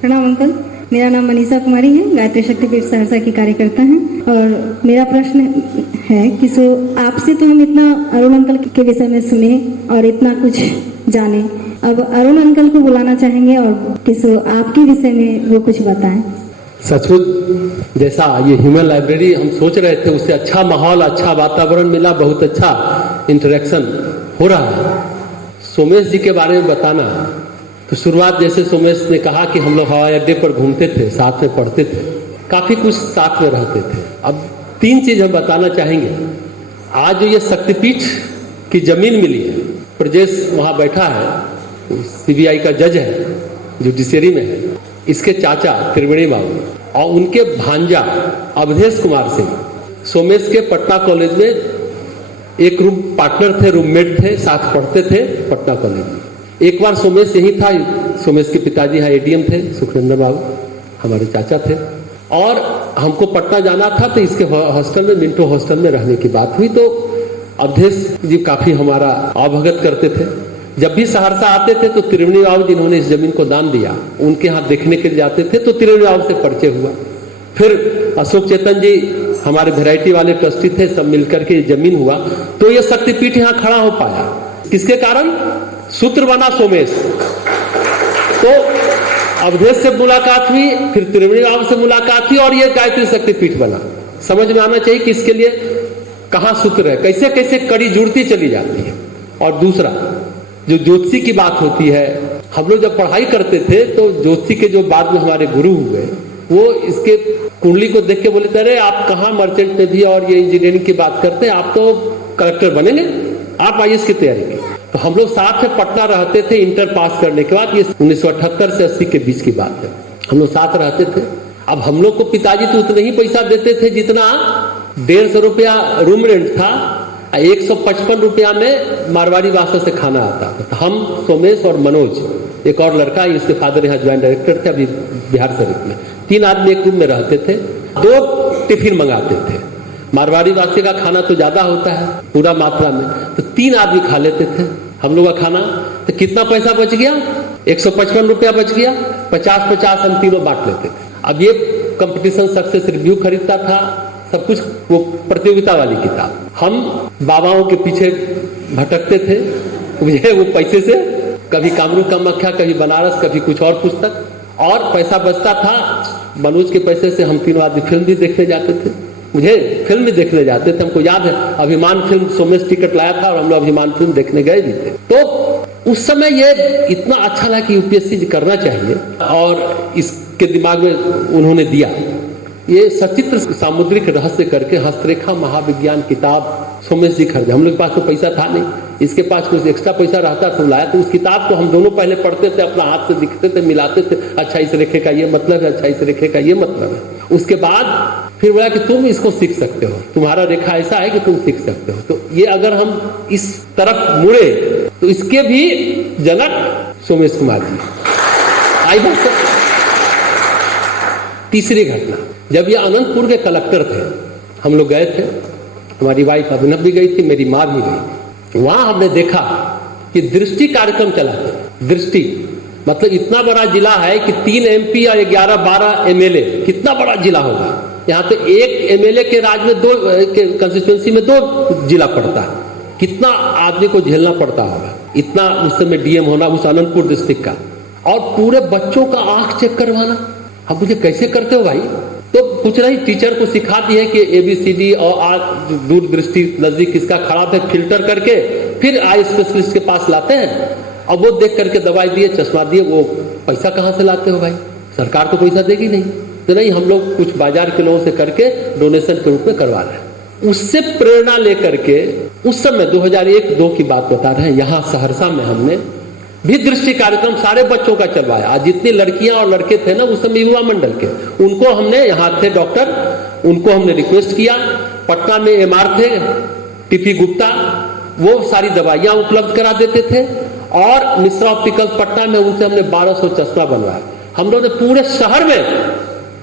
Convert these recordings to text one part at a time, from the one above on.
प्रणाम अंकल, मेरा नाम मनीषा कुमारी है, गायत्री शक्तिपीठ सहरसा की कार्यकर्ता हैं। और मेरा प्रश्न है कि आपसे तो हम इतना अरुण अंकल के विषय में सुने और इतना कुछ जाने, अब अरुण अंकल को बुलाना चाहेंगे और आपके विषय में वो कुछ बताएं। सचमुच जैसा ये ह्यूमन लाइब्रेरी हम सोच रहे थे, उससे अच्छा माहौल, अच्छा वातावरण मिला, बहुत अच्छा इंटरेक्शन हो रहा है। सोमेश जी के बारे में बताना तो शुरुआत जैसे सोमेश ने कहा कि हम लोग हवाई अड्डे पर घूमते थे, साथ में पढ़ते थे, काफ़ी कुछ साथ में रहते थे। अब 3 चीज़ हम बताना चाहेंगे। आज जो ये शक्तिपीठ की जमीन मिली है, ब्रजेश वहाँ बैठा है, CBI का जज है, जुडिशरी में है, इसके चाचा त्रिवेणी बाबू और उनके भांजा अवधेश कुमार सिंह सोमेश के पटना कॉलेज में एक रूम पार्टनर थे, रूममेट थे, साथ पढ़ते थे पटना कॉलेज में। एक बार सोमेश यही था, सोमेश के पिताजी यहाँ ADM थे, सुखरेंद्र बाबू हमारे चाचा थे, और हमको पटना जाना था तो इसके हॉस्टल में, मिंटो हॉस्टल में रहने की बात हुई। तो अवधेश जी काफ़ी हमारा अवगत करते थे। जब भी सहरसा आते थे तो त्रिवेणी बाबू जिन्होंने इस जमीन को दान दिया, उनके यहाँ देखने के लिए जाते थे, तो त्रिवेणी बाबू से परिचय हुआ। फिर अशोक चेतन जी हमारे वैरायटी वाले ट्रस्टी थे, सब मिलकर के जमीन हुआ, तो ये शक्तिपीठ यहाँ खड़ा हो पाया। किसके कारण? सूत्र बना सोमेश। तो अवधेश से मुलाकात हुई, फिर त्रिवेणी बाबू से मुलाकात हुई और ये गायत्री शक्तिपीठ बना। समझ में आना चाहिए कि इसके लिए कहाँ सूत्र है, कैसे कैसे कड़ी जुड़ती चली जाती है। और दूसरा जो ज्योतिषी की बात होती है, हम लोग जब पढ़ाई करते थे तो ज्योतिषी के जो बाद में हमारे गुरु हुए, वो इसके कुंडली को देख के बोले थे, अरे आप कहाँ मर्चेंट में भी और ये इंजीनियरिंग की बात करते हैं, आप तो कलेक्टर बनेंगे, आप IAS की तैयारी की। तो हम लोग साथ में पटना रहते थे इंटर पास करने के बाद। ये 1978 से 80 के बीच की बात है, हम लोग साथ रहते थे। अब हम लोग को पिताजी तो उतने ही पैसा देते थे जितना 150 रुपया रूम रेंट था, 155 रुपया में मारवाड़ी वास्तव से खाना आता था। हम, सोमेश और मनोज, एक और लड़का, इसके फादर यहाँ ज्वाइंट डायरेक्टर थे अभी बिहार शरीफ में, 3 आदमी एक रूम में रहते थे, 2 टिफिन मंगाते थे। मारवाड़ी वासी का खाना तो ज्यादा होता है पूरा मात्रा में, तो 3 आदमी खा लेते थे हम लोग का खाना। तो कितना पैसा बच गया? 155 रुपया बच गया, 50-50 हम तीनों बांट लेते थे। अब ये कंपटीशन सक्सेस रिव्यू खरीदता था, सब कुछ, वो प्रतियोगिता वाली किताब। हम बाबाओं के पीछे भटकते थे, मुझे वो पैसे से कभी कामरू कामाख्या, कभी बनारस, कभी कुछ और पुस्तक, और पैसा बचता था। मनोज के पैसे से हम तीनों आदमी फिल्म भी देखने जाते थे, मुझे फिल्म भी देखने जाते थे। हमको याद है अभिमान फिल्म, सोमेश टिकट लाया था और हम लोग अभिमान फिल्म देखने गए भी थे। तो उस समय ये इतना अच्छा लगा कि UPSC करना चाहिए, और इसके दिमाग में उन्होंने दिया ये सचित्र सामुद्रिक रहस्य करके हस्तरेखा महाविज्ञान किताब सोमेश जी खरीदे। हम लोग के पास तो पैसा था नहीं, इसके पास कुछ एक्स्ट्रा पैसा रहता तो लाया। तो उस किताब को हम दोनों पहले पढ़ते थे, अपना हाथ से लिखते थे, मिलाते थे, अच्छा इस रेखे का ये मतलब है, अच्छा इस रेखे का ये मतलब है। उसके बाद फिर बोला कि तुम इसको सीख सकते हो, तुम्हारा रेखा ऐसा है कि तुम सीख सकते हो। तो ये अगर हम इस तरफ मुड़े तो इसके भी जनक सोमेश कुमार जी। आई बात। तीसरी घटना, जब ये अनंतपुर के कलेक्टर थे, हम लोग गए थे, हमारी वाइफ अभिनव भी गई थी, मेरी माँ भी गई थी। वहां हमने देखा कि दृष्टि कार्यक्रम चलाते। दृष्टि मतलब इतना बड़ा जिला है कि 3 MP और 11-12 MLA, कितना बड़ा जिला होगा। यहाँ तो एक MLA के राज में 2 कंस्टिट्यूंसी में 2 जिला पड़ता है, कितना आदमी को झेलना पड़ता होगा। इतना उस समय DM होना उस अनंतपुर डिस्ट्रिक्ट का, और पूरे बच्चों का आंख चेक करवाना। अब मुझे कैसे करते हो भाई? तो कुछ नहीं, टीचर को सिखाती है कि ABCD और दूर दृष्टि नजदीक किसका खराब है, फिल्टर करके फिर आई स्पेशलिस्ट के पास लाते हैं। अब वो देख करके दवाई दिए, चश्मा दिए। वो पैसा कहाँ से लाते हो भाई? सरकार तो पैसा देगी नहीं। तो नहीं, हम लोग कुछ बाजार के लोगों से करके डोनेशन के रूप में करवा रहे हैं। उससे प्रेरणा लेकर के उस समय 2001-2 की बात बता रहे हैं, यहाँ सहरसा में हमने भी दृष्टि कार्यक्रम सारे बच्चों का चलवाया। आज जितनी लड़कियां और लड़के थे ना उस समय युवा मंडल के, उनको हमने, यहाँ थे डॉक्टर, उनको हमने रिक्वेस्ट किया। पटना में MR थे TP गुप्ता, वो सारी दवाइयां उपलब्ध करा देते थे। और मिश्रा ऑप्टिकल्स पटना में, उनसे हमने 1200 चश्मा बनवाया। हम लोगों ने पूरे शहर में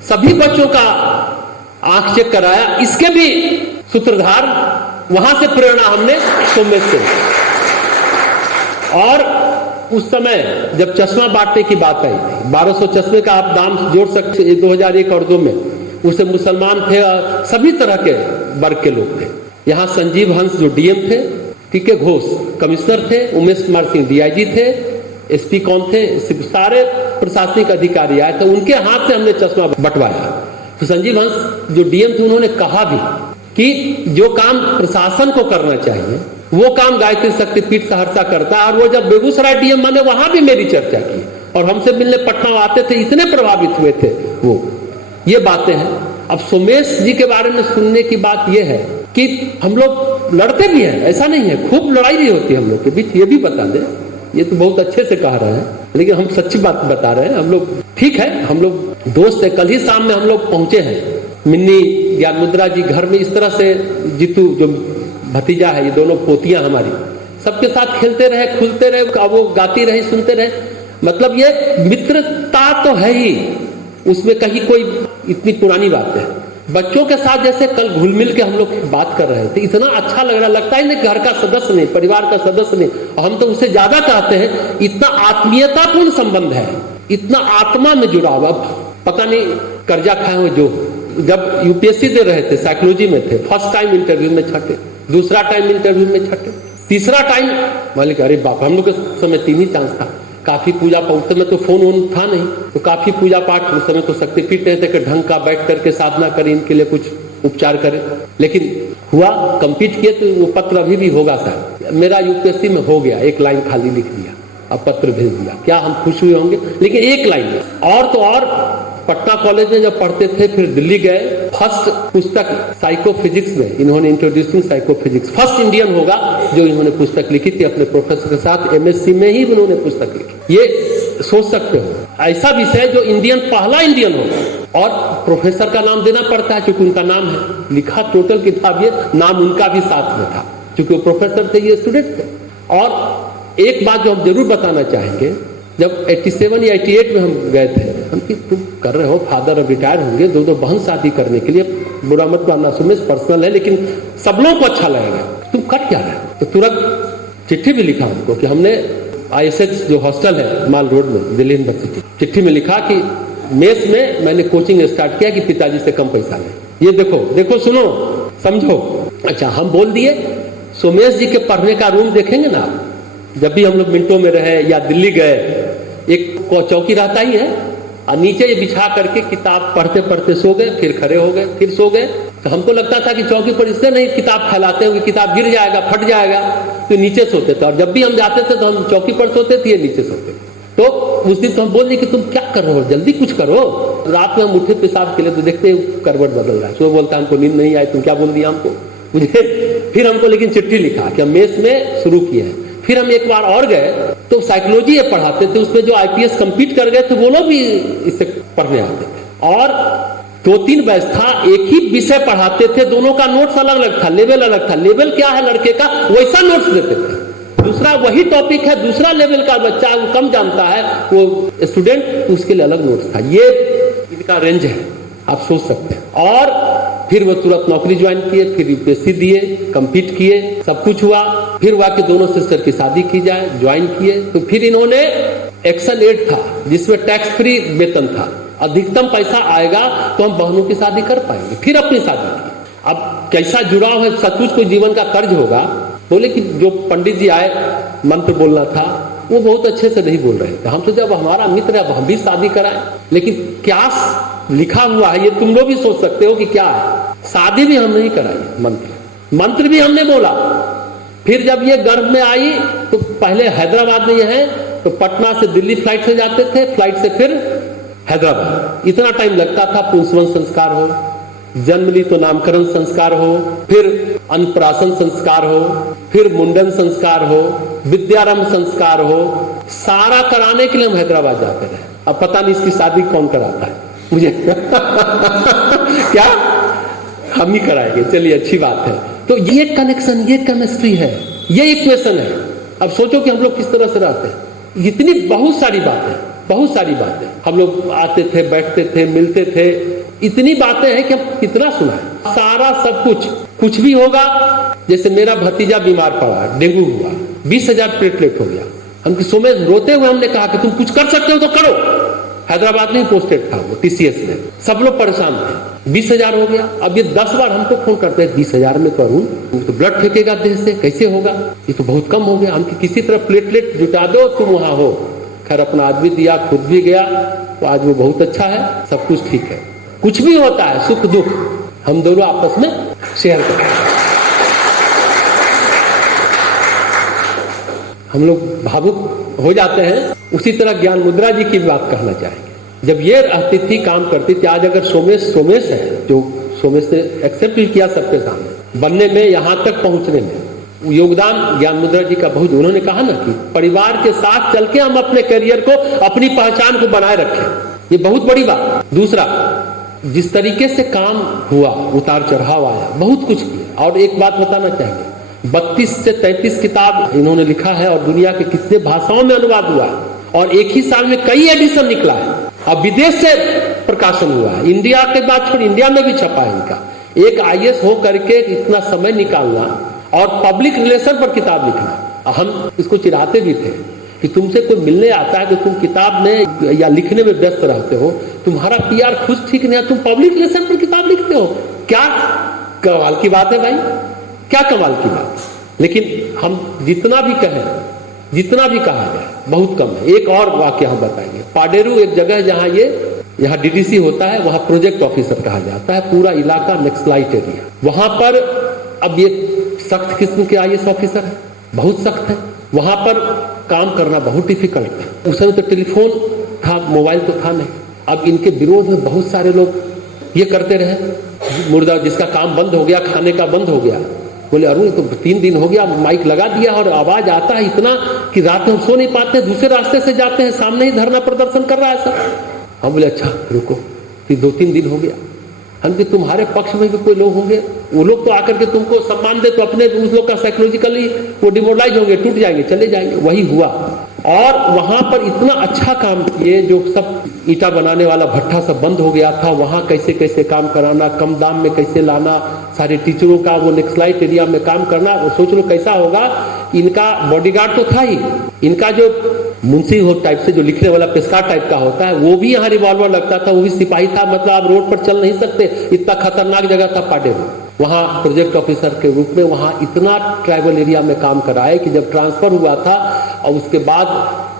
सभी बच्चों का आंख चेक कराया। इसके भी सूत्रधार वहां से प्रेरणा हमने सोमेश से। और उस समय जब चश्मा बांटने की बात आई थी, 1200 चश्मे का आप दाम जोड़ सकते 2001 और 2 में, उससे मुसलमान थे, सभी तरह के वर्ग के लोग थे। यहाँ संजीव हंस जो डीएम थे, टीके घोष कमिश्नर थे, उमेश कुमार सिंह डीआईजी थे, एसपी कौन थे, सारे प्रशासनिक अधिकारी आए थे, उनके हाथ से हमने चश्मा बंटवाया। तो संजीव हंस जो डीएम थे उन्होंने कहा भी कि जो काम प्रशासन को करना चाहिए वो काम गायत्री शक्तिपीठ सहरसा करता है। और वो जब बेगूसराय डीएम बने वहां भी मेरी चर्चा की और हमसे मिलने पटना आते थे, इतने प्रभावित हुए थे वो। ये बातें हैं। अब सोमेश जी के बारे में सुनने की बात यह है कि हम लोग लड़ते भी हैं, ऐसा नहीं है, खूब लड़ाई भी होती है हम लोग के बीच, ये भी बता दें। ये तो बहुत अच्छे से कह रहे हैं, लेकिन हम सच्ची बात बता रहे हैं। हम लोग ठीक है, हम लोग दोस्त है। कल ही शाम में हम लोग पहुंचे हैं मिन्नी ज्ञान मुद्रा जी घर में, इस तरह से जीतू जो भतीजा है, ये दोनों पोतियां हमारी, सबके साथ खेलते रहे, खुलते रहे, वो गाती रही, सुनते रहे। मतलब ये मित्रता तो है ही, उसमें कहीं कोई इतनी पुरानी बात है। बच्चों के साथ जैसे कल घुल मिल के हम लोग बात कर रहे थे, इतना अच्छा लग रहा, लगता है ना घर का सदस्य नहीं, परिवार का सदस्य नहीं, और हम तो उससे ज्यादा कहते हैं, इतना आत्मीयतापूर्ण संबंध है, इतना आत्मा में जुड़ाव। अब पता नहीं कर्जा खाए हुए जो, जब यूपीएससी दे रहे थे, साइकोलॉजी में थे, फर्स्ट टाइम इंटरव्यू में छठे, दूसरा टाइम इंटरव्यू में छठे, तीसरा टाइम मालिक, अरे बाप, हम लोग के समय 3 ही चांस था। काफी पूजा पाठ में तो फोन वोन था नहीं, तो काफी पूजा पाठ उस समय तो शक्तिपीठ नहीं थे कि ढंग का बैठ करके साधना करें, इनके लिए कुछ उपचार करें। लेकिन हुआ, कंप्लीट किए, तो वो पत्र अभी भी होगा सर। मेरा यूपीएससी में हो गया, 1 लाइन खाली लिख दिया, अब पत्र भेज दिया, क्या हम खुश हुए होंगे। लेकिन 1 लाइन में। और तो और पटना कॉलेज में जब पढ़ते थे, फिर दिल्ली गए, फर्स्ट पुस्तक साइकोफिजिक्स में इन्होंने इंट्रोड्यूसिंग साइकोफिजिक्स, फर्स्ट इंडियन होगा जो इन्होंने पुस्तक लिखी थी अपने प्रोफेसर के साथ, एमएससी में ही इन्होंने पुस्तक लिखी। ये सोच सकते हो, ऐसा विषय जो इंडियन, पहला इंडियन होगा, और प्रोफेसर का नाम देना पड़ता है क्योंकि उनका नाम है लिखा, टोटल किताब, ये नाम उनका भी साथ में था क्योंकि वो प्रोफेसर थे, ये स्टूडेंट थे। और एक बात जो हम जरूर बताना चाहेंगे, जब 87 या 88 में हम गए थे, हम कि तुम कर रहे हो, फादर अब रिटायर होंगे, 2 बहन शादी करने के लिए, बुरा मत मानना सुमेश, पर्सनल है, लेकिन सब लोगों को अच्छा लगेगा, तुम कर क्या रहे हो। तो तुरंत चिट्ठी भी लिखा हमको कि हमने ISH जो हॉस्टल है माल रोड में, दिल्ली यूनिवर्सिटी, चिट्ठी में लिखा कि मेस में मैंने कोचिंग स्टार्ट किया कि पिताजी से कम पैसा ले। ये देखो देखो, सुनो, समझो। अच्छा, हम बोल दिए सोमेश जी के पढ़ने का रूम देखेंगे ना, जब भी हम लोग मिनटों में रहे या दिल्ली गए, एक चौकी रहता ही है, और नीचे ये बिछा करके किताब पढ़ते पढ़ते सो गए, फिर खड़े हो गए, फिर सो गए। तो हमको लगता था कि चौकी पर इसलिए नहीं किताब फैलाते हैं कि किताब गिर जाएगा, फट जाएगा, तो नीचे सोते थे। और जब भी हम जाते थे तो हम चौकी पर सोते थे, ये नीचे सोते। तो उस दिन तो हम बोल दिए कि तुम क्या कर रहे हो, जल्दी कुछ करो। रात में हम उठे पेशाब के लिए तो देखते करवट बदल रहा है, तो बोलता हमको नींद नहीं आई, तुम क्या बोल दिया हमको, मुझे। फिर हमको लेकिन चिट्ठी लिखा कि हम मेस में शुरू किए हैं। फिर हम एक बार और गए तो साइकोलॉजी ये पढ़ाते थे, उसमें जो IPS कंप्लीट कर गए थे वो लोग भी इससे पढ़ने आते थे। और 2-3 बैच था, एक ही विषय पढ़ाते थे, दोनों का नोट्स अलग अलग था, लेवल अलग था। लेवल क्या है लड़के का, वैसा नोट्स देते थे। दूसरा वही टॉपिक है, दूसरा लेवल का बच्चा वो कम जानता है, वो स्टूडेंट, उसके लिए अलग नोट्स था। ये इनका रेंज है, आप सोच सकते हैं। और फिर वो तुरंत नौकरी ज्वाइन किए, फिर यूपीएससी दिए, कंप्लीट किए, सब कुछ हुआ। फिर हुआ कि दोनों सिस्टर की शादी की जाए, ज्वाइन किए। तो फिर इन्होंने एक्शन 8 था जिसमें टैक्स फ्री वेतन था, अधिकतम पैसा आएगा तो हम बहनों की शादी कर पाएंगे। फिर अपनी शादी की। अब कैसा जुड़ाव है, सचमुच कोई जीवन का कर्ज होगा। बोले कि जो पंडित जी आए, मंत्र बोलना था, वो बहुत अच्छे से नहीं बोल रहे थे। हम तो जब हमारा मित्र है, अब हम भी शादी कराएं, लेकिन क्या लिखा हुआ है ये तुम लोग भी सोच सकते हो कि क्या है। शादी भी हम नहीं कराई, मंत्र भी हमने बोला। फिर जब ये गर्भ में आई तो पहले हैदराबाद में ये है, तो पटना से दिल्ली फ्लाइट से जाते थे, फ्लाइट से फिर हैदराबाद। इतना टाइम लगता था, पुंसवन संस्कार हो, जन्म ली तो नामकरण संस्कार हो, फिर अन्नप्राशन संस्कार हो, फिर मुंडन संस्कार हो, विद्यारंभ संस्कार हो, सारा कराने के लिए हम हैदराबाद जाते रहे। अब पता नहीं इसकी शादी कौन कराता है मुझे क्या, हम ही कराएंगे, चलिए अच्छी बात है। तो ये कनेक्शन, ये केमिस्ट्री है, ये इक्वेशन है। अब सोचो कि हम लोग किस तरह से रहते हैं। इतनी बहुत सारी बातें हम लोग आते थे, बैठते थे, मिलते थे, इतनी बातें हैं कि हम कितना सुनाएं। सारा सब कुछ भी होगा। जैसे मेरा भतीजा बीमार पड़ा, डेंगू हुआ, 20,000 प्लेटलेट हो गया, हम सोमेश रोते हुए हमने कहा कि तुम कुछ कर सकते हो तो करो। हैदराबाद में ही पोस्टेड था वो टीसीएस में। सब लोग परेशान थे। 20,000 हो गया। अब ये 10 बार हमको फोन करते हैं 20,000 में तो अरुण तो ब्लड फेंकेगा देह से, कैसे होगा, ये तो बहुत कम हो गया। हम किसी तरह प्लेटलेट जुटा दो, तुम वहां हो। खैर अपना आदमी दिया, खुद भी गया, तो आज वो बहुत अच्छा है, सब कुछ ठीक है। कुछ भी होता है सुख दुख हम दोनों आपस में शेयर करते हैं। हम लोग भावुक हो जाते हैं। उसी तरह ज्ञान मुद्रा जी की बात कहना चाहेंगे। जब ये रहती थी, काम करती थी, आज अगर सोमेश है, जो सोमेश ने एक्सेप्ट भी किया सबके सामने, बनने में, यहां तक पहुंचने में योगदान ज्ञान मुद्रा जी का बहुत। उन्होंने कहा ना कि परिवार के साथ चल के हम अपने करियर को, अपनी पहचान को बनाए रखें, ये बहुत बड़ी बात। दूसरा, जिस तरीके से काम हुआ, उतार चढ़ाव आया, बहुत कुछ किया। और एक बात बताना चाहिए, 32 से 33 किताब इन्होंने लिखा है और दुनिया के कितने भाषाओं में अनुवाद हुआ है, और एक ही साल में कई एडिशन निकला है। अब विदेश से प्रकाशन हुआ है, इंडिया के बाद छोड़ इंडिया में भी छपा है इनका। एक IAS हो करके इतना समय निकालना और पब्लिक रिलेशन पर किताब लिखना, हम इसको चिढ़ाते भी थे कि तुमसे कोई मिलने आता है कि तुम किताब में या लिखने में व्यस्त रहते हो, तुम्हारा PR खुद ठीक नहीं है, तुम पब्लिक रिलेशन पर किताब लिखते हो, क्या कमाल की बात है भाई, क्या कमाल की बात। लेकिन हम जितना भी कहें, जितना भी कहा जाए, बहुत कम है। एक और वाक्य हम बताएंगे। पाडेरू एक जगह जहां यहाँ DDC होता है, वहां प्रोजेक्ट ऑफिसर कहा जाता है, पूरा इलाका नक्सलाइट एरिया। वहां पर अब ये सख्त किस्म के IAS ऑफिसर है, बहुत सख्त है। वहां पर काम करना बहुत डिफिकल्ट है। उस समय तो टेलीफोन था, मोबाइल तो था नहीं। अब इनके विरोध में बहुत सारे लोग ये करते रहे। मुर्दा जिसका काम बंद हो गया, खाने का बंद हो गया, बोले अरुण तो 3 दिन हो गया, माइक लगा दिया और आवाज आता है इतना कि रात में हम सो नहीं पाते, दूसरे रास्ते से जाते हैं, सामने ही धरना प्रदर्शन कर रहा है सर। हम बोले अच्छा रुको, फिर 2-3 दिन हो गया। हम कि तुम्हारे पक्ष में भी कोई लोग होंगे, वो लोग तो आकर के तुमको सम्मान दे तो अपने उस लोग का साइकोलॉजिकली वो डिमोरलाइज होंगे, टूट जाएंगे, चले जाएंगे। वही हुआ। और वहां पर इतना अच्छा काम किए, जो सब ईटा बनाने वाला भट्ठा सब बंद हो गया था, वहां कैसे कैसे काम कराना, कम दाम में कैसे लाना, सारे टीचरों का वो नक्सलाइट एरिया में काम करना। वो सोच लो कैसा होगा। इनका बॉडीगार्ड तो था ही, इनका जो मुंशी हो टाइप से जो लिखने वाला पेशकार टाइप का होता है, वो भी यहाँ रिवॉल्वर लगता था, वो भी सिपाही था। मतलब आप रोड पर चल नहीं सकते, इतना खतरनाक जगह था पाडेरू। वहां प्रोजेक्ट ऑफिसर के रूप में वहां इतना ट्राइबल एरिया में काम कराए कि जब ट्रांसफर हुआ था और उसके बाद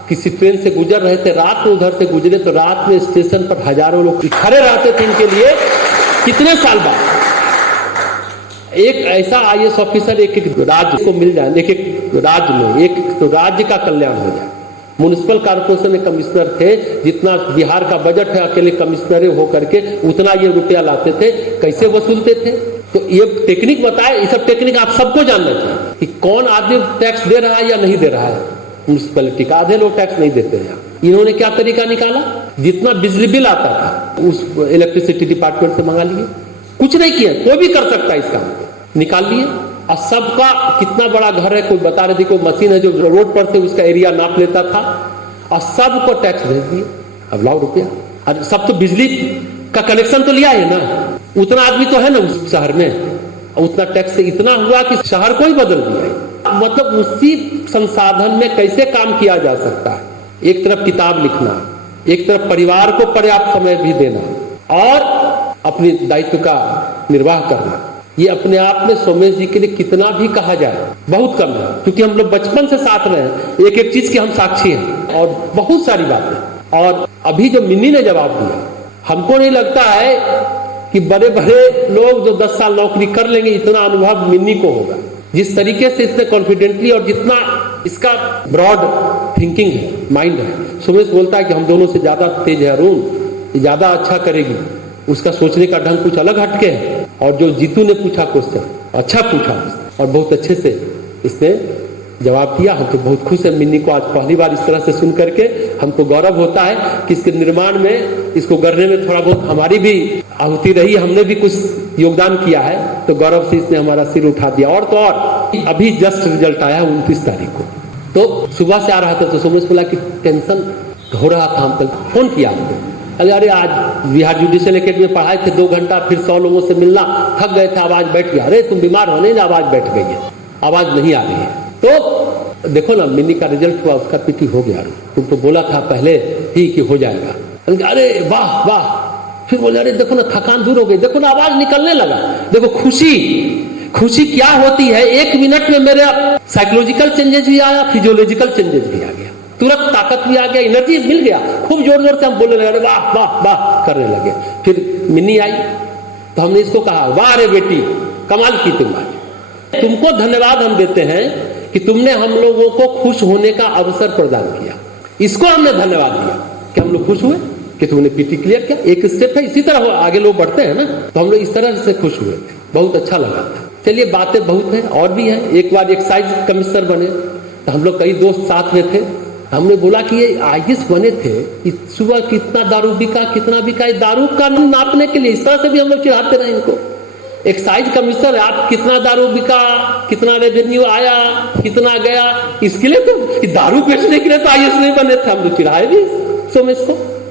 किसी ट्रेन से गुजर रहे थे, रात में उधर से गुजरे तो रात में स्टेशन पर हजारों लोग खड़े रहते थे इनके लिए। कितने साल बाद एक ऐसा IAS ऑफिसर एक राज्य को मिल जाए, एक राज्य में एक तो राज्य का कल्याण हो जाए। म्युनिसिपल कॉर्पोरेशन में कमिश्नर थे, जितना बिहार का बजट है अकेले कमिश्नर होकर के उतना ये रुपया लाते थे, कैसे वसूलते थे। तो ये टेक्निक बताए, ये सब टेक्निक आप सबको जानना चाहिए कि कौन आदमी टैक्स दे रहा है या नहीं दे रहा है। म्युनिसिपैलिटी का आधे लोग टैक्स नहीं देते हैं। इन्होंने क्या तरीका निकाला, जितना बिजली बिल आता था उस इलेक्ट्रिसिटी डिपार्टमेंट से मंगा लिए, कुछ नहीं किया, कोई भी कर सकता है इसका, निकाल लिए। और सबका कितना बड़ा घर है, कोई बता रही थी, कोई मशीन है जो रोड पर से उसका एरिया नाप लेता था, और सबको टैक्स भेज दिए। अब लाओ रुपया, और सब तो बिजली का कनेक्शन तो लिया है ना, उतना आदमी तो है ना उस शहर में, और उतना टैक्स से इतना हुआ कि शहर को ही बदल दिया। मतलब उसी संसाधन में कैसे काम किया जा सकता है। एक तरफ किताब लिखना, एक तरफ परिवार को पर्याप्त समय भी देना, और अपने दायित्व का निर्वाह करना। ये अपने आप में सोमेश जी के लिए कितना भी कहा जाए बहुत कम है, क्योंकि हम लोग बचपन से साथ रहे हैं, एक एक चीज के हम साक्षी हैं, और बहुत सारी बातें। और अभी जो मिन्नी ने जवाब दिया, हमको नहीं लगता है कि बड़े बड़े लोग जो 10 साल नौकरी कर लेंगे इतना अनुभव मिन्नी को होगा। जिस तरीके से इसने कॉन्फिडेंटली और जितना इसका ब्रॉड थिंकिंग है, माइंड है। सोमेश बोलता है कि हम दोनों से ज्यादा तेज है अरुण, ज्यादा अच्छा करेगी, उसका सोचने का ढंग कुछ अलग हटके है। और जो जीतू ने पूछा क्वेश्चन, अच्छा पूछा और बहुत अच्छे से इसने जवाब दिया। हम तो बहुत खुश है मिन्नी को आज पहली बार इस तरह से सुन करके। हमको गौरव होता है कि इसके निर्माण में, इसको गढ़ने में थोड़ा बहुत हमारी भी आहुति रही, हमने भी कुछ योगदान किया है, तो गौरव से इसने हमारा सिर उठा दिया। और तो और अभी जस्ट रिजल्ट आया 29 तारीख को, तो सुबह से आ रहा था तो सोमेश बोला कि टेंशन हो रहा था, हम कल फोन किया आपको, अरे आज बिहार जुडिशियल एकेडमी में पढ़ाए थे 2 घंटा, फिर 100 लोगों से मिलना, थक गए थे, आवाज बैठ गया। अरे तुम बीमार होने ना, आवाज बैठ गई है, आवाज नहीं आ रही है। तो देखो ना मिनी का रिजल्ट हुआ, उसका पीटी हो गया, तुम तो बोला था पहले ही कि हो जाएगा। अरे वाह वाह, फिर बोले अरे देखो ना थकान दूर हो गई, देखो ना आवाज निकलने लगा। देखो खुशी क्या होती है, 1 मिनट में मेरा साइकोलॉजिकल चेंजेस भी आया, फिजियोलॉजिकल चेंजेस भी आ गया, तुरंत ताकत भी आ गया, एनर्जी मिल गया, खूब जोर जोर से हम बोलने लगे, वाह वाह वाह करने लगे। फिर मिनी आई तो हमने इसको कहा, वाह रे बेटी कमाल की तुम आज, तुमको धन्यवाद हम देते हैं कि तुमने हम लोगों को खुश होने का अवसर प्रदान किया। इसको हमने धन्यवाद दिया कि हम लोग खुश हुए कि तुमने पीटी क्लियर किया। एक स्टेप है, इसी तरह आगे लोग बढ़ते हैं ना, तो हम लोग इस तरह से खुश हुए, बहुत अच्छा लगा। चलिए बातें बहुत है और भी है। एक बार एक्साइज कमिश्नर बने तो हम लोग कई दोस्त साथ में थे, हमने बोला कि ये आईएएस बने थे, सुबह कितना दारू बिका कितना बिका, दारू का नापने के लिए इस तरह से भी हम लोग चिढ़ाते रहे इनको। एक्साइज कमिश्नर आप कितना दारू बिका, कितना रेवेन्यू आया, कितना गया, इसके लिए तो दारू बेचने के लिए तो आईएएस नहीं बने थे, हम लोग चिढ़ाए भी सोमेश को।